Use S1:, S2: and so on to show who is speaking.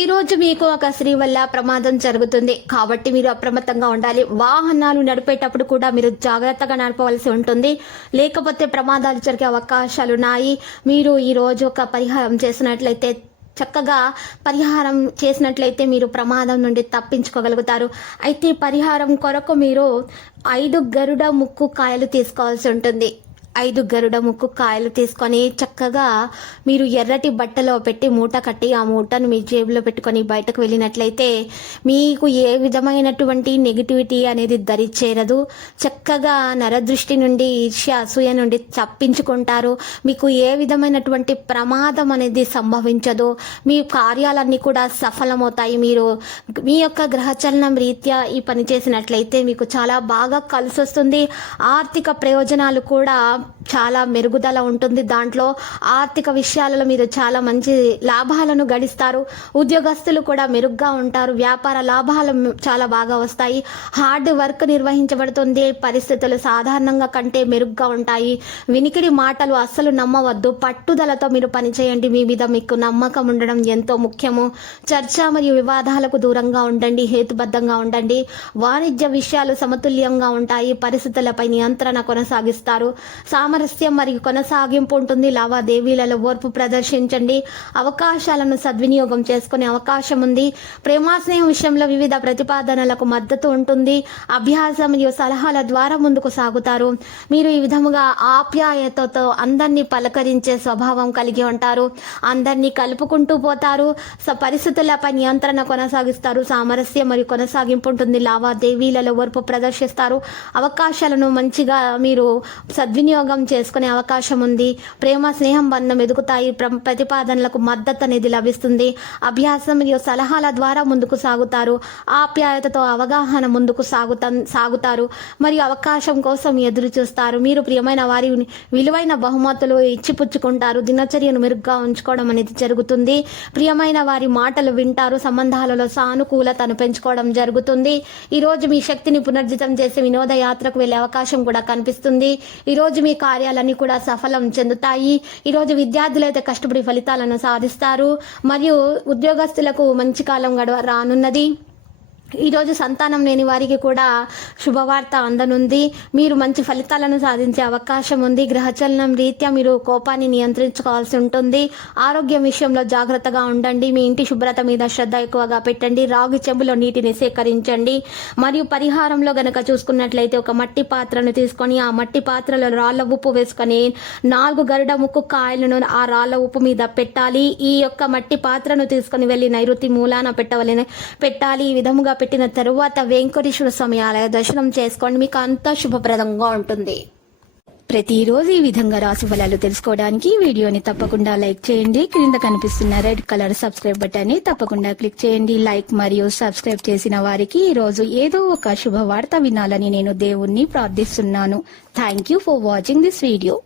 S1: ఈ రోజు మీకు ఒక స్త్రీ వల్ల ప్రమాదం జరుగుతుంది. కాబట్టి మీరు అప్రమత్తంగా ఉండాలి. వాహనాలు నడిపేటప్పుడు కూడా మీరు జాగ్రత్తగా నడపవలసి ఉంటుంది. లేకపోతే ప్రమాదాలు జరిగే అవకాశాలు ఉన్నాయి. మీరు ఈ రోజు ఒక పరిహారం చేసినట్లయితే చక్కగా పరిహారం చేసినట్లయితే మీరు ప్రమాదం నుండి తప్పించుకోగలుగుతారు. అయితే పరిహారం కొరకు మీరు ఐదు గరుడ ముక్కు కాయలు తీసుకోవాల్సి ఉంటుంది. ఐదు గరుడ ముక్కు కాయలు తీసుకొని చక్కగా మీరు ఎర్రటి బట్టలో పెట్టి మూట కట్టి ఆ మూటను మీ జేబులో పెట్టుకొని బయటకు వెళ్ళినట్లయితే మీకు ఏ విధమైనటువంటి నెగిటివిటీ అనేది దరి చేరదు చక్కగా నరదృష్టి నుండి ఈర్ష్య అసూయ నుండి తప్పించుకుంటారు. మీకు ఏ విధమైనటువంటి ప్రమాదం అనేది సంభవించదు. మీ కార్యాలన్నీ కూడా సఫలమవుతాయి. మీరు మీ యొక్క గ్రహచలనం రీత్యా ఈ పని చేసినట్లయితే మీకు చాలా బాగా కలిసి వస్తుంది ఆర్థిక ప్రయోజనాలు కూడా చాలా మెరుగుదల ఉంటుంది. దాంట్లో ఆర్థిక విషయాలలో మీరు చాలా మంచి లాభాలను గడిస్తారు. ఉద్యోగస్తులు కూడా మెరుగ్గా ఉంటారు. వ్యాపార లాభాలు చాలా బాగా వస్తాయి. హార్డ్ వర్క్ నిర్వహించబడుతుంది. పరిస్థితులు సాధారణంగా కంటే మెరుగ్గా ఉంటాయి. వినికిడి మాటలు అస్సలు నమ్మవద్దు. పట్టుదలతో మీరు పనిచేయండి. మీ మీద మీకు నమ్మకం ఉండడం ఎంతో ముఖ్యము. చర్చ మరియు వివాదాలకు దూరంగా ఉండండి. హేతుబద్ధంగా ఉండండి. వాణిజ్య విషయాలు సమతుల్యంగా ఉంటాయి. పరిస్థితులపై నియంత్రణ కొనసాగిస్తారు. సామరస్యం మరియు కొనసాగింపు ఉంటుంది. లావాదేవీలలో ఓర్పు ప్రదర్శించండి. అవకాశాలను సద్వినియోగం చేసుకునే అవకాశం ఉంది. ప్రేమా స్నేహం విషయంలో వివిధ ప్రతిపాదనలకు మద్దతు ఉంటుంది. అభ్యాసం మరియు సలహాల ద్వారా ముందుకు సాగుతారు. మీరు ఈ విధముగా ఆప్యాయతతో అందరినీ పలకరించే స్వభావం కలిగి ఉంటారు. అందరినీ కలుపుకుంటూ పోతారు. స పరిస్థితులపై నియంత్రణ కొనసాగిస్తారు. సామరస్యం మరియు కొనసాగింపు ఉంటుంది. లావాదేవీలలో ఓర్పు ప్రదర్శిస్తారు. అవకాశాలను మంచిగా మీరు సద్వినియోగం చేసుకునే అవకాశం ఉంది. ప్రేమ స్నేహం బంధం ఎదుగుతాయి. ప్ర- ప్రతిపాదనలకు మద్దతు అనేది లభిస్తుంది. అభ్యాసం మరియు సలహాల ద్వారా ముందుకు సాగుతారు. ఆప్యాయతతో అవగాహన ముందుకు సాగుతా సాగుతారు. మరియు అవకాశం కోసం ఎదురు చూస్తారు. మీరు ప్రియమైన వారి విలువైన బహుమతులు ఇచ్చిపుచ్చుకుంటారు. దినచర్యను మెరుగ్గా ఉంచుకోవడం అనేది జరుగుతుంది. ప్రియమైన వారి మాటలు వింటారు. సంబంధాలలో సానుకూలతను పెంచుకోవడం జరుగుతుంది. ఈరోజు మీ శక్తిని పునర్జితం చేసే వినోద యాత్రకు వెళ్ళే అవకాశం కూడా కనిపిస్తుంది. ఈ రోజు మీ కార్యాలన్నీ కూడా సఫలం చెందుతాయి. ఈ రోజు విద్యార్థులైతే కష్టపడి ఫలితాలను సాధిస్తారు. మరియు ఉద్యోగస్తులకు మంచి కాలం గడవ రానున్నది. ఈరోజు సంతానం లేని వారికి కూడా శుభవార్త అందనుంది. మీరు మంచి ఫలితాలను సాధించే అవకాశం ఉంది. గ్రహచలనం రీత్యా మీరు కోపాన్ని నియంత్రించుకోవాల్సి ఉంటుంది. ఆరోగ్యం విషయంలో జాగ్రత్తగా ఉండండి. మీ ఇంటి శుభ్రత మీద శ్రద్ధ ఎక్కువగా పెట్టండి. రాగి చెంబులో నీటిని సేకరించండి. మరియు పరిహారంలో గనక చూసుకున్నట్లయితే ఒక మట్టి పాత్రను తీసుకొని ఆ మట్టి పాత్రలో రాళ్ళ ఉప్పు వేసుకొని నాలుగు గరుడ ముక్కు కాయలను ఆ రాళ్ళ ఉప్పు మీద పెట్టాలి. ఈ యొక్క మట్టి పాత్రను తీసుకొని వెళ్ళి నైరుతి మూలాన పెట్టవలని పెట్టాలి. ఈ విధముగా పెట్టిన తరువాత వెంకటేశ్వర స్వామి ఆలయ దర్శనం చేసుకోండి. మీకు అంతా శుభప్రదంగా ఉంటుంది. ప్రతిరోజు ఈ విధంగా రాశి ఫలాలు తెలుసుకోవడానికి వీడియోని తప్పకుండా లైక్ చేయండి. క్రింద కనిపిస్తున్న రెడ్ కలర్ సబ్స్క్రైబ్ బటన్ని తప్పకుండా క్లిక్ చేయండి. లైక్ మరియు సబ్స్క్రైబ్ చేసిన వారికి ఈ రోజు ఏదో ఒక శుభవార్త వినాలని నేను దేవుణ్ణి ప్రార్థిస్తున్నాను. Thank you for watching this video